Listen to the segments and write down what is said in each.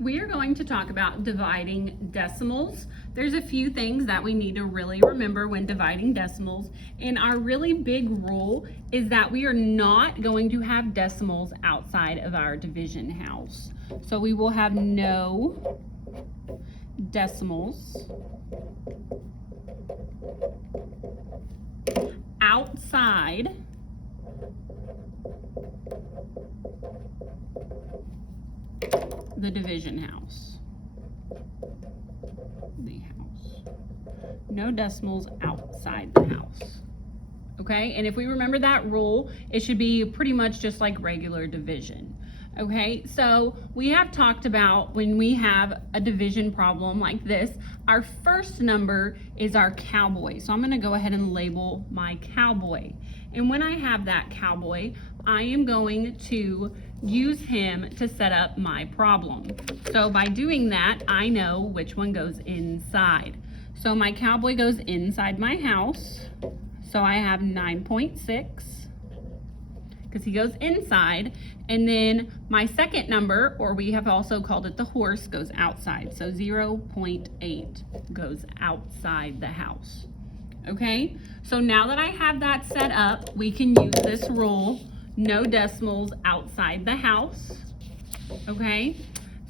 We are going to talk about dividing decimals. There's a few things that we need to really remember when dividing decimals. And our really big rule is that we are not going to have decimals outside of our division house. So we will have no decimals outside the division house. The house. No decimals outside the house. Okay, and if we remember that rule, it should be pretty much just like regular division. Okay, so we have talked about when we have a division problem like this, our first number is our cowboy. So I'm going to go ahead and label my cowboy. And when I have that cowboy, I am going to use him to set up my problem. So by doing that, I know which one goes inside. So my cowboy goes inside my house. So I have 9.6 because he goes inside. And then my second number, or we have also called it the horse, goes outside. So 0.8 goes outside the house. Okay, so now that I have that set up, we can use this rule, no decimals outside the house. Okay,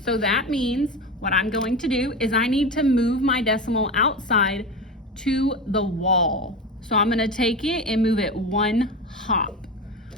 so that means what I'm going to do is I need to move my decimal outside to the wall. So I'm going to take it and move it one hop.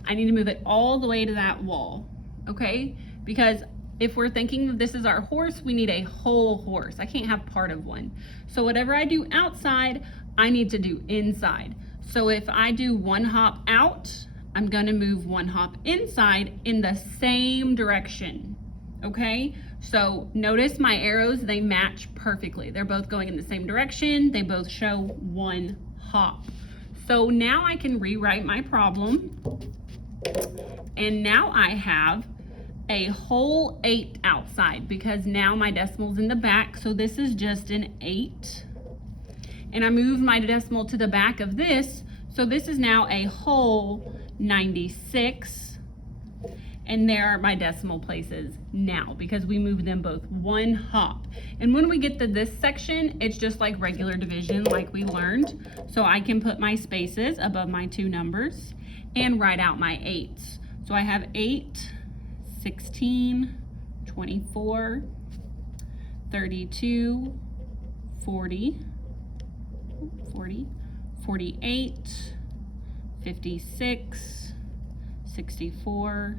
I need to move it all the way to that wall, okay? Because if we're thinking this is our horse, we need a whole horse. I can't have part of one. So whatever I do outside, I need to do inside. So if I do one hop out, I'm gonna move one hop inside in the same direction, okay? So notice my arrows, they match perfectly. They're both going in the same direction. They both show one hop. So now I can rewrite my problem. And now I have a whole 8 outside because now my decimal's in the back. So this is just an 8. And I move my decimal to the back of this. So this is now a whole 96. And there are my decimal places now because we moved them both one hop. And when we get to this section, it's just like regular division like we learned. So I can put my spaces above my two numbers and write out my 8s. So I have 8, 16, 24, 32, 40, 48, 56, 64,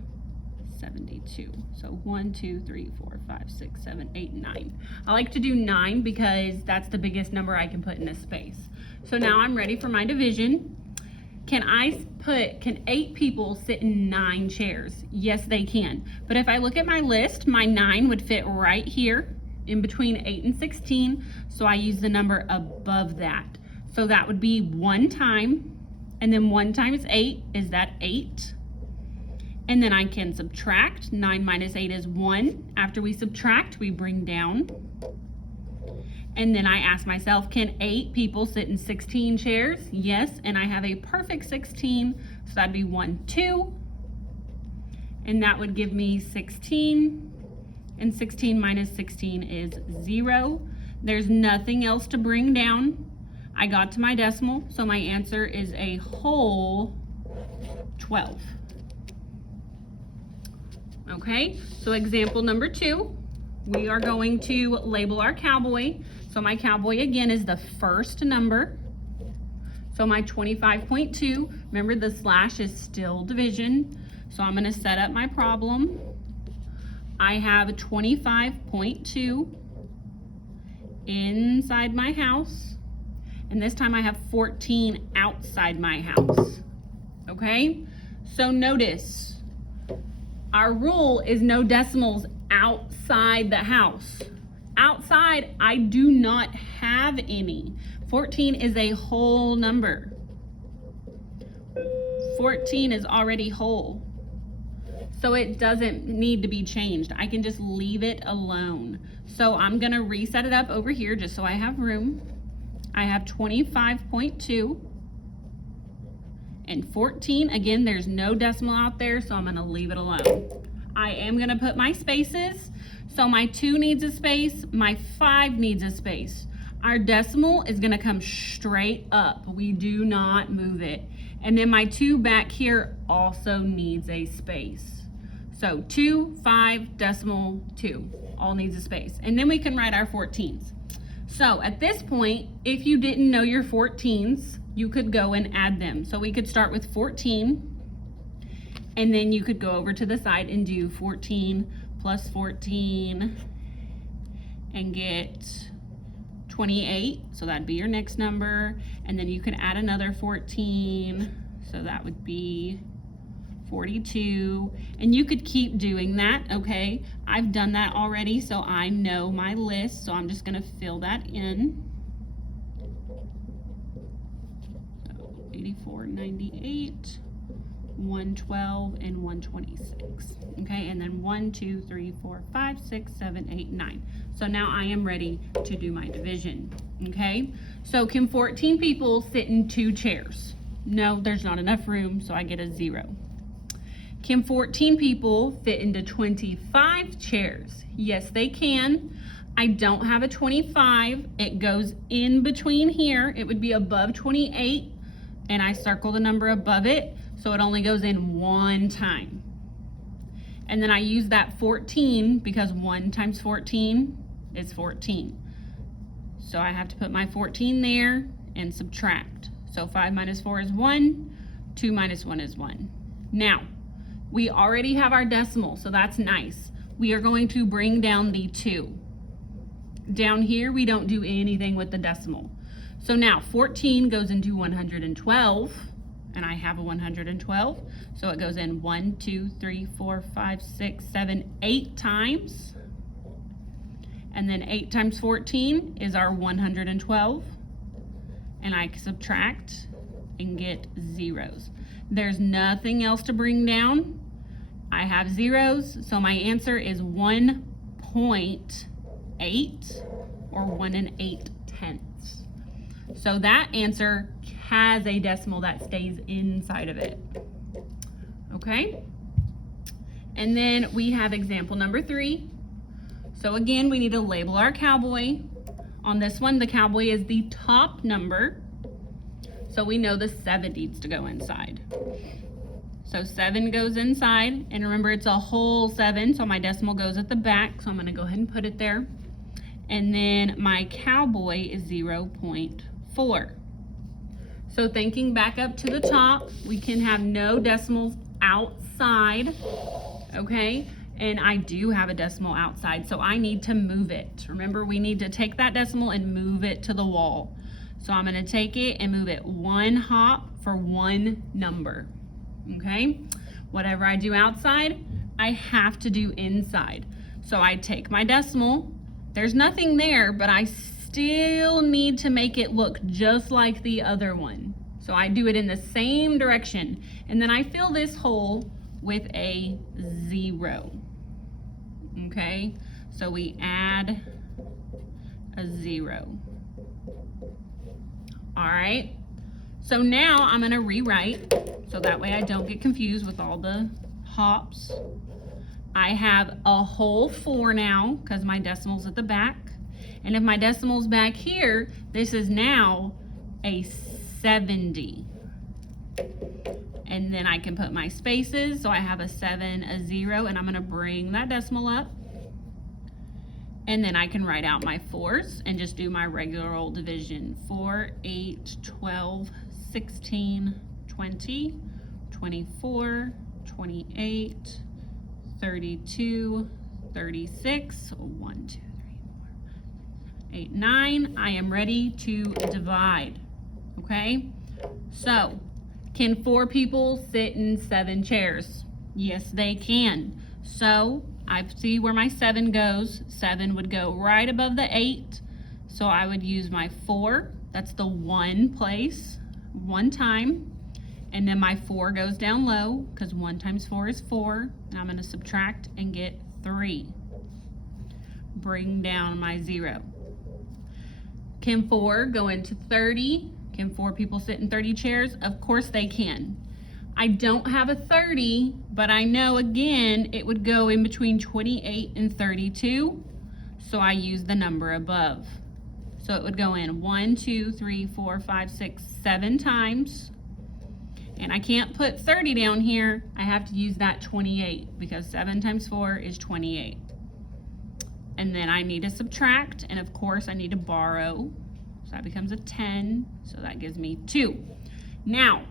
72. So 1, 2, 3, 4, 5, 6, 7, 8, 9. I like to do 9 because that's the biggest number I can put in a space. So now I'm ready for my division. Can 8 people sit in 9 chairs? Yes, they can. But if I look at my list, my 9 would fit right here in between 8 and 16. So I use the number above that. So that would be 1 time. And then 1 times 8 is that 8. And then I can subtract. 9 minus 8 is 1. After we subtract, we bring down. And then I ask myself, can 8 people sit in 16 chairs? Yes, and I have a perfect 16, so that'd be 1, 2. And that would give me 16. And 16 minus 16 is 0. There's nothing else to bring down. I got to my decimal, so my answer is a whole 12. Okay, so example number 2, we are going to label our cowboy. So my cowboy again is the first number. So my 25.2, remember the slash is still division. So I'm gonna set up my problem. I have 25.2 inside my house. And this time I have 14 outside my house. Okay, so notice our rule is no decimals outside the house. Outside, I do not have any. 14 is a whole number. 14 is already whole. So it doesn't need to be changed. I can just leave it alone. So I'm gonna reset it up over here just so I have room. I have 25.2 and 14. Again, there's no decimal out there, so I'm gonna leave it alone. I am gonna put my spaces. So my 2 needs a space, my 5 needs a space. Our decimal is gonna come straight up. We do not move it. And then my 2 back here also needs a space. So 2, 5, decimal 2, all needs a space. And then we can write our 14s. So at this point, if you didn't know your 14s, you could go and add them. So we could start with 14, and then you could go over to the side and do 14 plus 14 and get 28. So that'd be your next number. And then you could add another 14. So that would be 42. And you could keep doing that, okay? I've done that already, so I know my list. So I'm just gonna fill that in. So 84, 98. 112 and 126. Okay, and then 1, 2, 3, 4, 5, 6, 7, 8, 9. So now I am ready to do my division. Okay, so can 14 people sit in 2 chairs? No, there's not enough room, so I get a 0. Can 14 people fit into 25 chairs? Yes, they can. I don't have a 25. It goes in between here. It would be above 28, and I circle the number above it. So it only goes in 1 time. And then I use that 14 because 1 times 14 is 14. So I have to put my 14 there and subtract. So 5 minus 4 is 1, 2 minus 1 is 1. Now, we already have our decimal, so that's nice. We are going to bring down the 2. Down here, we don't do anything with the decimal. So now 14 goes into 112. And I have a 112, so it goes in 1, 2, 3, 4, 5, 6, 7, 8 times. And then 8 times 14 is our 112. And I subtract and get zeros. There's nothing else to bring down. I have zeros, so my answer is 1.8 or 1 8/10. So that answer has a decimal that stays inside of it. Okay? And then we have example number 3. So again, we need to label our cowboy. On this one, the cowboy is the top number. So we know the 7 needs to go inside. So 7 goes inside, and remember it's a whole 7, so my decimal goes at the back, so I'm gonna go ahead and put it there. And then my cowboy is 0.4. So thinking back up to the top, we can have no decimals outside, okay? And I do have a decimal outside, so I need to move it. Remember, we need to take that decimal and move it to the wall. So I'm gonna take it and move it 1 hop for 1 number, okay? Whatever I do outside, I have to do inside. So I take my decimal, there's nothing there, but I still need to make it look just like the other one. So I do it in the same direction, and then I fill this hole with a 0. Okay, so we add a 0. All right, so now I'm gonna rewrite so that way I don't get confused with all the hops. I have a whole 4 now because my decimal's at the back. And if my decimal's back here, this is now a 70. And then I can put my spaces. So I have a 7, a 0, and I'm gonna bring that decimal up. And then I can write out my 4s and just do my regular old division. 4, 8, 12, 16, 20, 24, 28, 32, 36, 1, 2, 8, 9, I am ready to divide, okay? So, can 4 people sit in 7 chairs? Yes, they can. So, I see where my 7 goes. 7 would go right above the 8. So I would use my 4, that's the 1 place, 1 time. And then my 4 goes down low, because 1 times 4 is 4. And I'm gonna subtract and get 3. Bring down my 0. Can 4 go into 30? Can 4 people sit in 30 chairs? Of course they can. I don't have a 30 but I know again it would go in between 28 and 32, so I use the number above. So it would go in 1, 2, 3, 4, 5, 6, 7 times. And I can't put 30 down here. I have to use that 28 because 7 times 4 is 28. And then I need to subtract, and of course I need to borrow. So that becomes a 10, so that gives me 2. Now,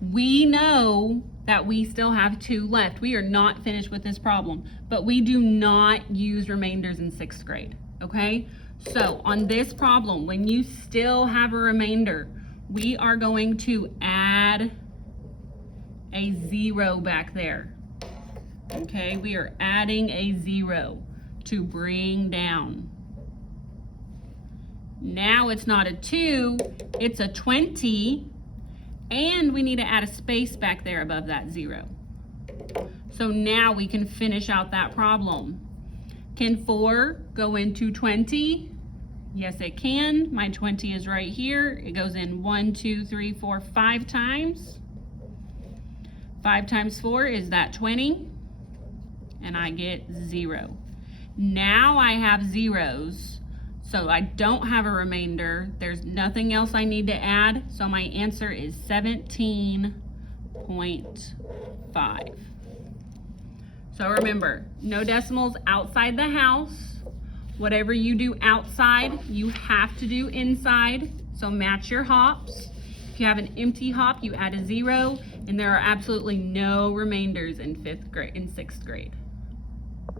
we know that we still have 2 left. We are not finished with this problem, but we do not use remainders in 6th grade, okay? So on this problem, when you still have a remainder, we are going to add a 0 back there, okay? We are adding a 0 to bring down. Now it's not a 2, it's a 20, and we need to add a space back there above that 0. So now we can finish out that problem. Can 4 go into 20? Yes, it can. My 20 is right here. It goes in 1, 2, 3, 4, 5 times. 5 times 4 is that 20, and I get 0. Now I have zeros, so I don't have a remainder. There's nothing else I need to add, so my answer is 17.5. So remember, no decimals outside the house. Whatever you do outside, you have to do inside, so match your hops. If you have an empty hop, you add a 0, and there are absolutely no remainders in 6th grade.